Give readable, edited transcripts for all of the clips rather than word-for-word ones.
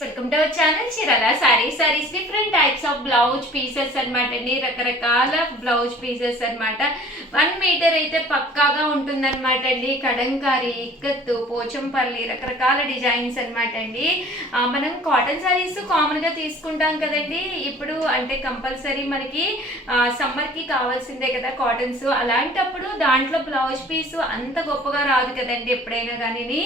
Welcome to our channel Chirala saris different types of blouse pieces అనమాట అండి. రకరకాల బ్లౌజ్ పీసెస్ అనమాట. 1 మీటర్ అయితే పక్కాగా ఉంటుందన్నమాట అండి. కడంకారీ, ఇక్కత్తు, పోచంపల్లి రకరకాల డిజైన్స్ అనమాట అండి. మనం కాటన్ సారీస్ కామన్ గా తీసుకుంటాం కదండి. ఇప్పుడు అంటే కంపల్సరీ మనకి సమ్మర్ కి కావాల్సిందే కదా కాటన్స్. అలాంటప్పుడు దాంట్లో బ్లౌజ్ పీస్ అంత గొప్పగా రాదు కదండి. ఎప్పుడైనా కానీ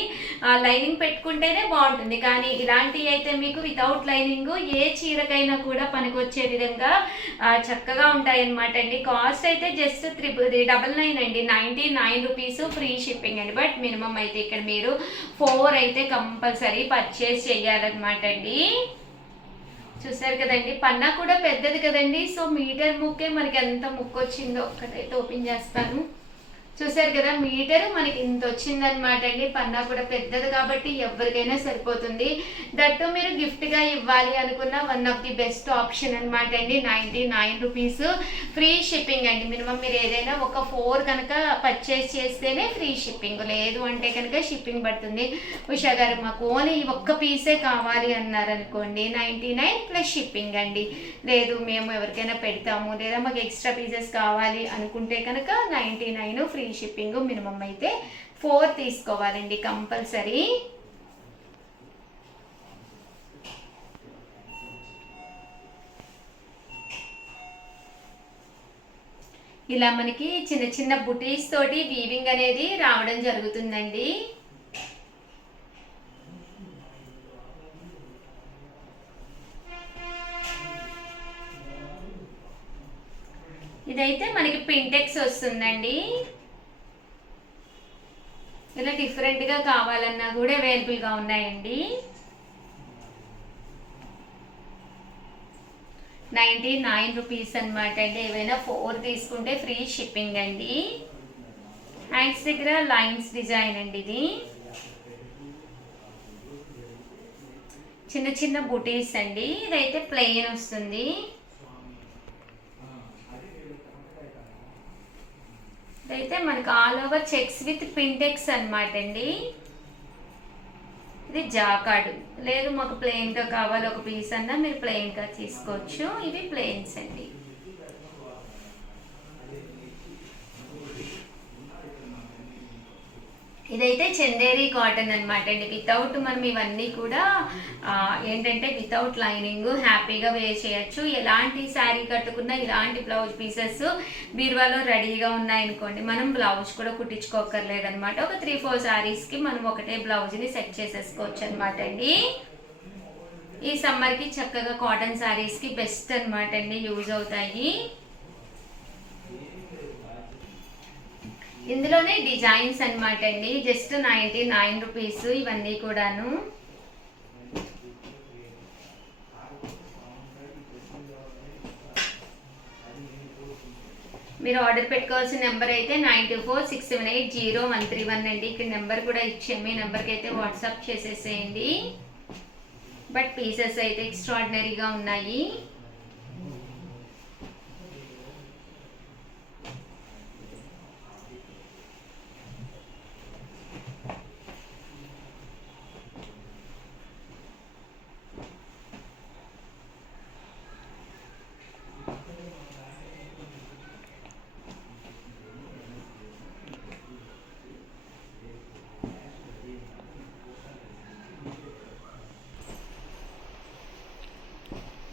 లైనింగ్ పెట్టుకుంటేనే బాగుంటుంది. కానీ ఇలాంటి అయితే మీకు వితౌట్ లైనింగ్ ఏ చీరకైనా కూడా పనికొచ్చే విధంగా చక్కగా ఉంటాయి అనమాట అండి. కాస్ట్ అయితే జస్ట్ 999 అండి. 99 రూపీస్ ఫ్రీ షిప్పింగ్ అండి. బట్ మినిమం అయితే ఇక్కడ మీరు 4 అయితే కంపల్సరీ పర్చేస్ చేయాలన్నమాట అండి. చూసారు కదండి, పన్నా కూడా పెద్దది కదండి. సో మీటర్ ముక్కే మనకి ఎంత ముక్కు వచ్చిందో ఒక్కటైతే ఓపెన్ చేస్తాను. చూసారు కదా, మీటర్ మనకి ఇంత వచ్చిందనమాట అండి. పన్నా కూడా పెద్దది కాబట్టి ఎవరికైనా సరిపోతుంది. దట్టు మీరు గిఫ్ట్గా ఇవ్వాలి అనుకున్న one of the best option అనమాట అండి. 99 రూపీస్ ఫ్రీ షిప్పింగ్ అండి. మినిమం మీరు ఏదైనా ఒక 4 కనుక పర్చేస్ చేస్తేనే ఫ్రీ షిప్పింగ్, లేదు అంటే కనుక షిప్పింగ్ పడుతుంది. ఉషా గారు మాకు ఓన్లీ ఒక్క పీసే కావాలి అన్నారనుకోండి 99 ప్లస్ షిప్పింగ్ అండి. లేదు మేము ఎవరికైనా పెడతాము, లేదా మాకు ఎక్స్ట్రా పీసెస్ కావాలి అనుకుంటే కనుక 99 ఫ్రీ షిప్పింగ్. మినిమం అయితే 4 తీసుకోవాలండి కంపల్సరీ. ఇలా మనకి చిన్న చిన్న బుటీస్ తోటి వీవింగ్ అనేది రావడం జరుగుతుందండి. ఇదైతే మనకి పింటెక్స్ వస్తుందండి. ఇలా డిఫరెంట్గా కావాలన్నా కూడా అవైలబుల్గా ఉన్నాయండి. 99 రూపీస్ అనమాట అండి. ఏవైనా 4 తీసుకుంటే ఫ్రీ షిప్పింగ్ అండి. హ్యాండ్స్ దగ్గర లైన్స్ డిజైన్ అండి. ఇది చిన్న చిన్న బుటీస్ అండి. ఇదైతే ప్లెయిన్ వస్తుంది. అయితే మనకు all over checks with pintucks అనమాట అండి. ఇది జాకార్డు, లేదు మాకు ప్లెయిన్గా కావాలి ఒక పీస్ అన్నా మీరు ప్లెయిన్గా తీసుకోవచ్చు. ఇవి ప్లెయిన్స్ అండి. ఇదైతే చందేరి కాటన్ అనమాట అండి. వితౌట్ మనం ఇవన్నీ కూడా ఏంటంటే వితౌట్ లైనింగ్ హ్యాపీగా వేర్ చేయొచ్చు. ఎలాంటి శారీ కట్టుకున్నా ఇలాంటి బ్లౌజ్ పీసెస్ బీరువాలో రెడీగా ఉన్నాయనుకోండి, మనం బ్లౌజ్ కూడా కుట్టించుకోకర్లేదు అనమాట. ఒక 3-4 శారీస్కి మనం ఒకటే బ్లౌజ్ని సెట్ చేసేసుకోవచ్చు అనమాట అండి. ఈ సమ్మర్కి చక్కగా కాటన్ శారీస్కి బెస్ట్ అనమాట అండి, యూజ్ అవుతాయి. ఇందులోనే డిజైన్స్ అనమాట అండి. జస్ట్ 99 రూపీస్ ఇవన్నీ కూడాను. మీరు ఆర్డర్ పెట్టుకోవాల్సిన నెంబర్ అయితే 9246780131 అండి. ఇక్కడ నెంబర్ కూడా ఇచ్చాము. ఈ నెంబర్కి అయితే వాట్సాప్ చేసేసేయండి. బట్ పీసెస్ అయితే ఎక్స్ట్రాడినరీగా ఉన్నాయి.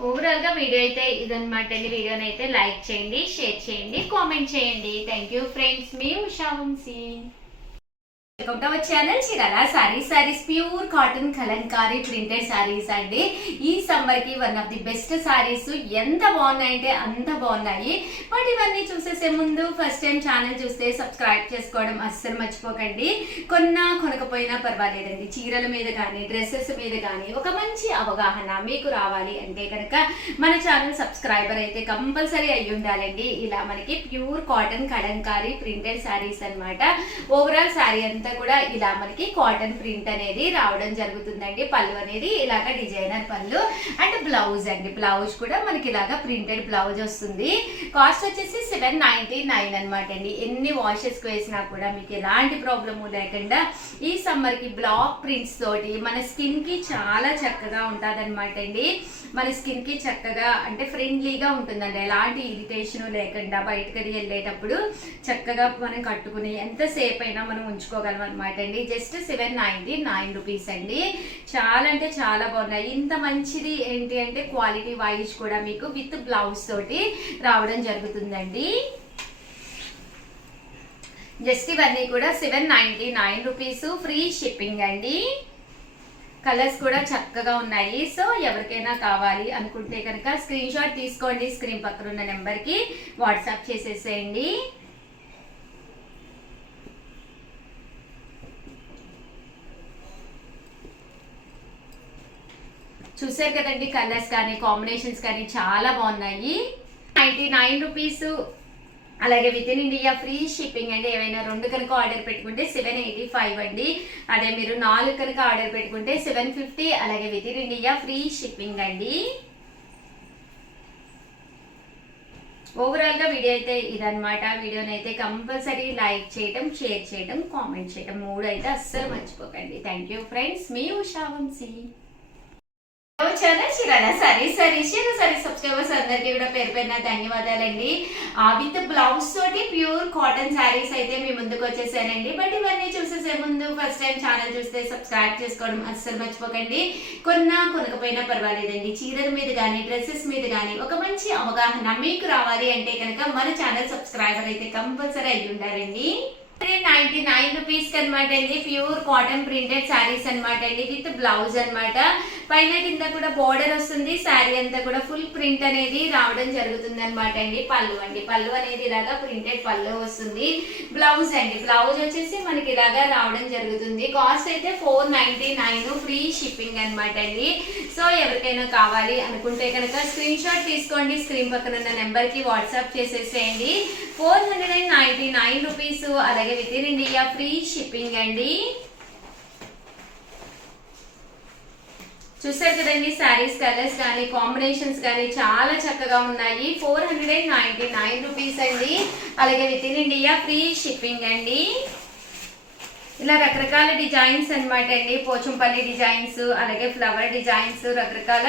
ఓవరాల్ గా వీడియో అయితే ఇదనమాట అండి. వీడియోని అయితే లైక్ చేయండి, షేర్ చేయండి, కామెంట్ చేయండి. Thank you friends. మీ Usha Vamsi. Welcome to our channel Chirala sarees pure cotton Kalamkari printed sarees అండి. ఈ సమ్మర్ కి one of the best sarees. ఎంత బాగున్నాయంటే అంత బాగున్నాయి. బట్ ఇవన్నీ చూసేసే ముందు ఫస్ట్ టైం ఛానల్ చూస్తే సబ్స్క్రైబ్ చేసుకోవడం అస్సలు మర్చిపోకండి. కొనకపోయినా పర్వాలేదండి. చీరల మీద కానీ డ్రెస్సెస్ మీద కానీ ఒక మంచి అవగాహన మీకు రావాలి అంటే కనుక మన ఛానల్ సబ్స్క్రైబర్ అయితే కంపల్సరీ అయ్యి ఉండాలండి. ఇలా మనకి pure cotton Kalamkari printed saris అనమాట. ఓవరాల్ సారీ అంతా కూడా ఇలా మనకి కాటన్ ప్రింట్ అనేది రావడం జరుగుతుందండి. పళ్ళు అనేది ఇలాగ డిజైనర్ పళ్ళు అండ్ బ్లౌజ్ అండి. బ్లౌజ్ కూడా మనకి ఇలాగ ప్రింటెడ్ బ్లౌజ్ వస్తుంది. కాస్ట్ వచ్చేసి 799 అనమాట అండి. ఎన్ని వాషెస్ వేసినా కూడా మీకు ఎలాంటి ప్రాబ్లము లేకుండా ఈ సమ్మర్ కి బ్లాక్ ప్రింట్స్ తోటి మన స్కిన్ కి చాలా చక్కగా ఉంటుంది అనమాట అండి. మన స్కిన్ కి చక్కగా అంటే ఫ్రెండ్లీగా ఉంటుందండి. ఎలాంటి ఇరిటేషన్ లేకుండా బయటకు వెళ్ళేటప్పుడు చక్కగా మనం కట్టుకుని ఎంతసేపు అయినా మనం ఉంచుకోగలం అనమాట అండి. జస్ట్ 799 రూపీస్ అండి. చాలా అంటే చాలా బాగున్నాయి. ఇంత మంచిది ఏంటి అంటే క్వాలిటీ వైజ్ కూడా మీకు విత్ బ్లౌజ్ తోటి రావడం జరుగుతుందండి. జస్ట్ ఇవన్నీ కూడా 799 రూపీస్, ఫ్రీ షిప్పింగ్ అండి. కలర్స్ కూడా చక్కగా ఉన్నాయి. సో ఎవరికైనా కావాలి అనుకుంటే కనుక స్క్రీన్ షాట్ తీసుకోండి. స్క్రీన్ పక్కన ఉన్న నెంబర్కి వాట్సాప్ చేసేసేయండి. చూసారు కదండి, కలర్స్ కానీ కాంబినేషన్స్ కానీ చాలా బాగున్నాయి. 99 రూపీస్. అలాగే within India free shipping అండి. ఏమైనా 2 కనుక ఆర్డర్ పెట్టుకుంటే 785 అండి. అదే మీరు 4 కనుక ఆర్డర్ పెట్టుకుంటే 750. అలాగే within India free shipping అండి. ఓవరాల్ గా వీడియో అయితే ఇదనమాట. వీడియోని అయితే కంపల్సరీ లైక్ చేయటం, షేర్ చేయటం, కామెంట్ చేయటం 3 అయితే అస్సలు మర్చిపోకండి. థ్యాంక్ యూ ఫ్రెండ్స్, మీ ఉషా వంశీ. ఛానల్ శిరానా సారీస్ సబ్స్క్రైబర్స్ అందరికీ కూడా పేరు పేరున ధన్యవాదాలండి. విత్ బ్లౌజ్ తోటి ప్యూర్ కాటన్ శారీస్ అయితే మీ ముందుకు వచ్చేసానండి. బట్ ఇవన్నీ చూసేసే ముందు ఫస్ట్ టైం ఛానల్ చూస్తే సబ్స్క్రైబ్ చేసుకోవడం అస్సలు మర్చిపోకండి. కొనకపోయినా పర్వాలేదండి. చీరల మీద కానీ డ్రెస్సెస్ మీద కానీ ఒక మంచి అవగాహన మీకు రావాలి అంటే కనుక మన ఛానల్ సబ్స్క్రైబర్ అయితే కంపల్సరీ అయ్యి ఉండాలండి. 99 రూపీస్ అనమాట అండి. ప్యూర్ కాటన్ ప్రింటెడ్ శారీస్ అనమాట అండి. విత్ బ్లౌజ్ అనమాట. పైన కింద కూడా బోర్డర్ వస్తుంది. శారీ అంతా కూడా ఫుల్ ప్రింట్ అనేది రావడం జరుగుతుంది అనమాట అండి. పళ్ళు అండి, పళ్ళు అనేది ఇలాగా ప్రింటెడ్ పళ్ళు వస్తుంది. బ్లౌజ్ అండి, బ్లౌజ్ వచ్చేసి మనకి ఇలాగా రావడం జరుగుతుంది. కాస్ట్ అయితే 499, ఫ్రీ షిప్పింగ్ అనమాట అండి. సో ఎవరికైనా కావాలి అనుకుంటే కనుక స్క్రీన్ షాట్ తీసుకోండి. స్క్రీన్ పక్కన ఉన్న నెంబర్ కి వాట్సాప్ చేసేసేయండి. 499 రూపీస్. అలాగే within India free shipping అండి. చూసారు కదండి, శారీస్ కలర్స్ కానీ కాంబినేషన్స్ కానీ చాలా చక్కగా ఉన్నాయి. 499 రూపీస్ అండి. అలాగే within India free shipping అండి. ఇలా రకరకాల డిజైన్స్ అనమాట అండి. పోచంపల్లి డిజైన్స్, అలాగే ఫ్లవర్ డిజైన్స్, రకరకాల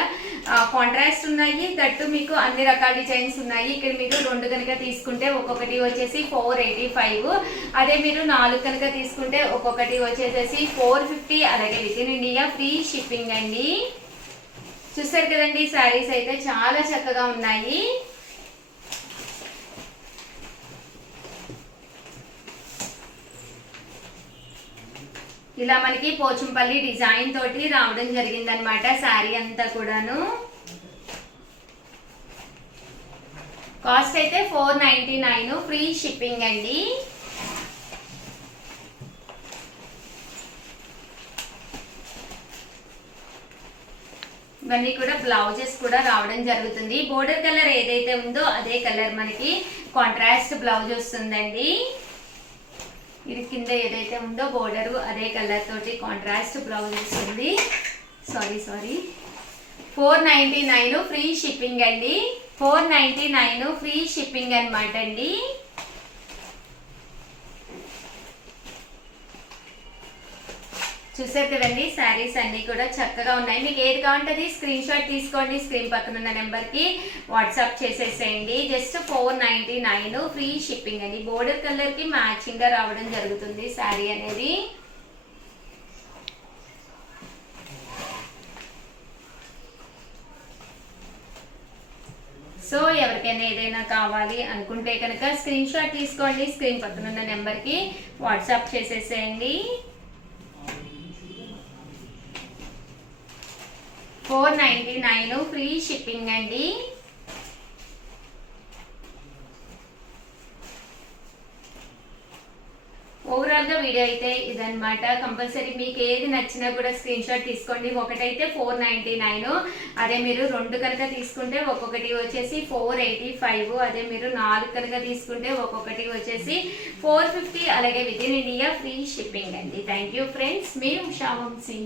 కాంట్రాస్ట్ ఉన్నాయి. దట్టు మీకు అన్ని రకాల డిజైన్స్ ఉన్నాయి. ఇక్కడ మీరు 2 కనుక తీసుకుంటే ఒక్కొక్కటి వచ్చేసి 485. అదే మీరు 4 కనుక తీసుకుంటే ఒక్కొక్కటి వచ్చేసేసి 450. అలాగే within India free shipping అండి. చూసారు కదండి, శారీస్ అయితే చాలా చక్కగా ఉన్నాయి. ఇలా మనకి పోచంపల్లి డిజైన్ తోటి రావడం జరిగింది అనమాట శారీ అంతా కూడాను. కాస్ట్ అయితే 499, ఫ్రీ షిప్పింగ్ అండి. ఇవన్నీ కూడా బ్లౌజెస్ కూడా రావడం జరుగుతుంది. బోర్డర్ కలర్ ఏదైతే ఉందో అదే కలర్ మనకి కాంట్రాస్ట్ బ్లౌజ్ వస్తుందండి. ఇది కింద ఏదైతే ఉందో బోర్డర్ అదే కలర్ తోటి కాంట్రాస్ట్ బ్లౌజ్ వస్తుంది. సారీ 499, ఫ్రీ షిప్పింగ్ అండి. 499 ఫ్రీ షిప్పింగ్ అనమాట అండి. చూసారు కదండి, శారీస్ అన్ని కూడా చక్కగా ఉన్నాయి. మీకు ఏది కావాలంటే స్క్రీన్ షాట్ తీసుకోండి. స్క్రీన్ పక్కన ఉన్న నెంబర్కి వాట్సాప్ చేసేసేయండి. జస్ట్ 499, ఫ్రీ షిప్పింగ్ అండి. బోర్డర్ కలర్కి మ్యాచింగ్గా రావడం జరుగుతుంది శారీ అనేది. సో ఎవరికైనా ఏదైనా కావాలి అనుకుంటే కనుక స్క్రీన్ షాట్ తీసుకోండి. స్క్రీన్ పక్కన ఉన్న నెంబర్కి వాట్సాప్ చేసేసేయండి. 499, ఫ్రీ షిప్పింగ్ అండి. ఓవరాల్ ఓవరాల్ గా వీడియో అయితే ఇదన్నమాట. కంపల్సరీ మీకు ఏది నచ్చినా కూడా స్క్రీన్ షాట్ తీసుకోండి. ఒకటైతే 499, అదే మీరు 2 కనుక తీసుకుంటే ఒక్కొక్కటి వచ్చేసి 485, అదే మీరు 4 కనుక తీసుకుంటే ఒక్కొక్కటి వచ్చేసి 450. అలాగే within India free shipping అండి. థ్యాంక్ యూ ఫ్రెండ్స్, మీ ఉషా వంశీ.